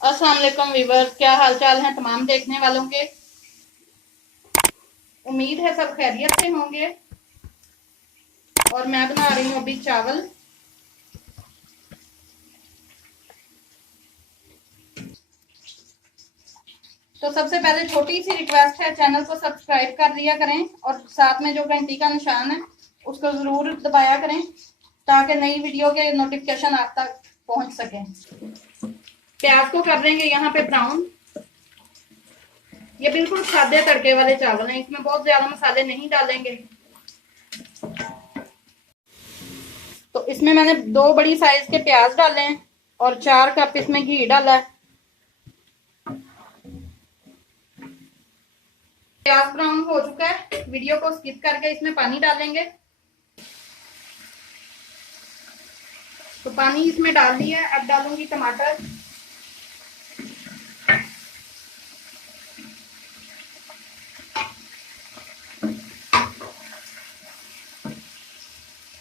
अस्सलाम वालेकुम व्यूअर्स, क्या हाल चाल है तमाम देखने वालों के। उम्मीद है सब खैरियत से होंगे। और मैं बना रही हूँ अभी चावल। तो सबसे पहले छोटी सी रिक्वेस्ट है, चैनल को सब्सक्राइब कर दिया करें और साथ में जो घंटी का निशान है उसको जरूर दबाया करें ताकि नई वीडियो के नोटिफिकेशन आप तक पहुंच सके। प्याज को कर देंगे यहाँ पे ब्राउन। ये बिल्कुल सादे तड़के वाले चावल हैं, इसमें बहुत ज्यादा मसाले नहीं डालेंगे। तो इसमें मैंने 2 बड़ी साइज के प्याज डाले हैं और 4 कप इसमें घी डाला है। प्याज ब्राउन हो चुका है, वीडियो को स्किप करके इसमें पानी डालेंगे। तो पानी इसमें डाल दिया है। अब डालूंगी टमाटर।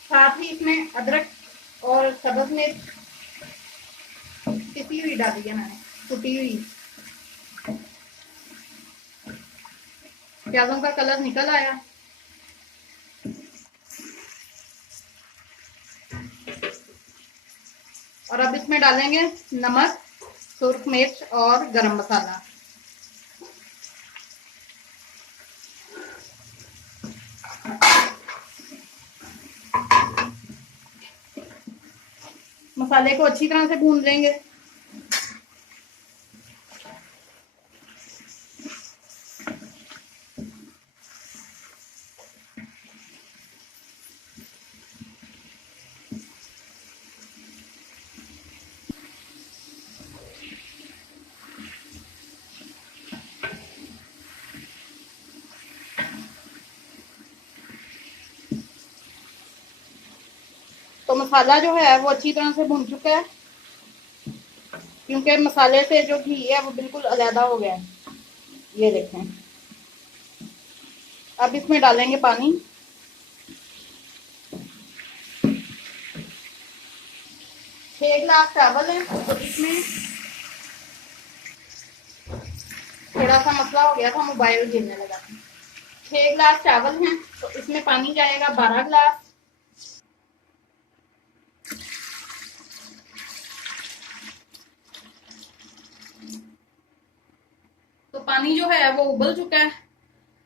साथ ही इसमें अदरक और सब्ज मिर्च पिसी हुई डाली है मैंने, कुटी हुई। प्याजों का कलर निकल आया। और अब इसमें डालेंगे नमक, सुर्ख मिर्च और गरम मसाला। मसाले को अच्छी तरह से भून लेंगे। तो मसाला जो है वो अच्छी तरह से भून चुका है, क्योंकि मसाले से जो घी है वो बिल्कुल अलग हो गया है। ये देखें। अब इसमें डालेंगे पानी। छह गिलास चावल है, तो इसमें थोड़ा सा मसला हो गया था, मोबाइल गिरने लगा था। 6 गिलास चावल हैं, तो इसमें पानी जाएगा 12 गिलास। तो पानी जो है वो उबल चुका है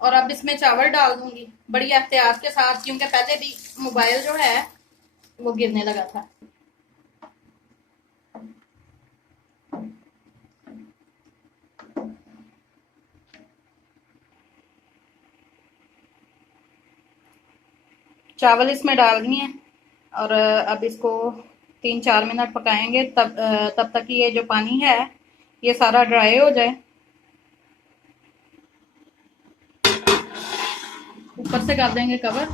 और अब इसमें चावल डाल दूंगी बड़ी एहतियात के साथ, क्योंकि पहले भी मोबाइल जो है वो गिरने लगा था। चावल इसमें डाल दिए और अब इसको 3-4 मिनट पकाएंगे, तब तक ये जो पानी है ये सारा ड्राई हो जाए। ऊपर से कर देंगे कवर।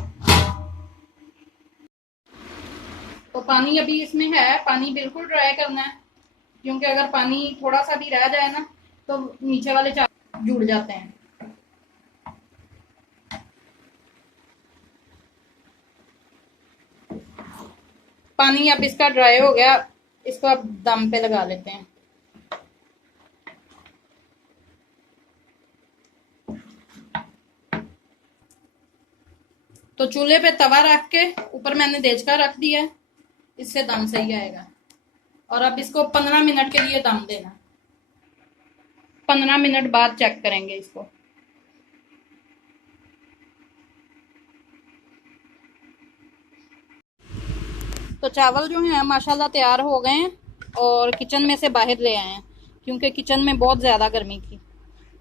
तो पानी अभी इसमें है, पानी बिल्कुल ड्राई करना है, क्योंकि अगर पानी थोड़ा सा भी रह जाए ना तो नीचे वाले चावल जुड़ जाते हैं। पानी अब इसका ड्राई हो गया, इसको अब दम पे लगा लेते हैं। तो चूल्हे पे तवा रख के ऊपर मैंने देचका रख दिया है, इससे दम सही आएगा। और अब इसको 15 मिनट के लिए दम देना। 15 मिनट बाद चेक करेंगे इसको। तो चावल जो है माशाल्लाह तैयार हो गए हैं और किचन में से बाहर ले आए हैं, क्योंकि किचन में बहुत ज़्यादा गर्मी थी।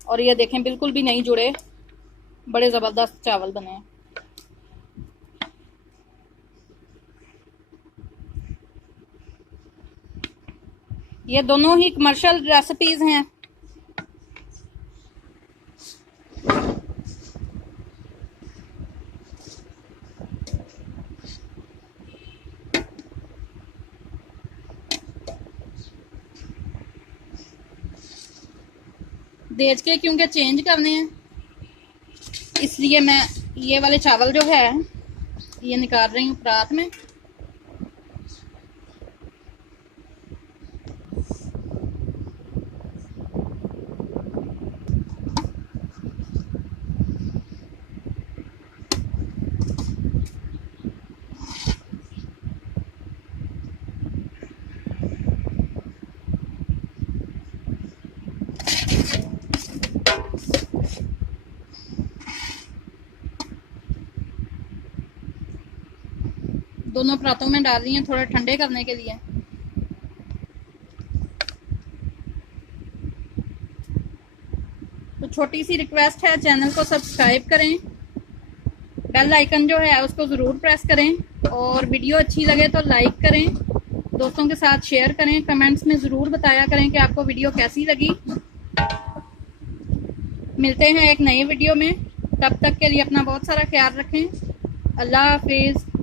और ये देखें बिल्कुल भी नहीं जुड़े, बड़े ज़बरदस्त चावल बने हैं। ये दोनों ही कमर्शियल रेसिपीज हैं। देच के क्योंकि चेंज करने हैं, इसलिए मैं ये वाले चावल जो है ये निकाल रही हूँ परात में। दोनों परातों में डाल रही हैं थोड़ा ठंडे करने के लिए। तो छोटी सी रिक्वेस्ट है, चैनल को सब्सक्राइब करें, बेल आइकन जो है उसको ज़रूर प्रेस करें और वीडियो अच्छी लगे तो लाइक करें, दोस्तों के साथ शेयर करें, कमेंट्स में ज़रूर बताया करें कि आपको वीडियो कैसी लगी। मिलते हैं एक नए वीडियो में, तब तक के लिए अपना बहुत सारा ख्याल रखें। अल्लाह हाफिज़।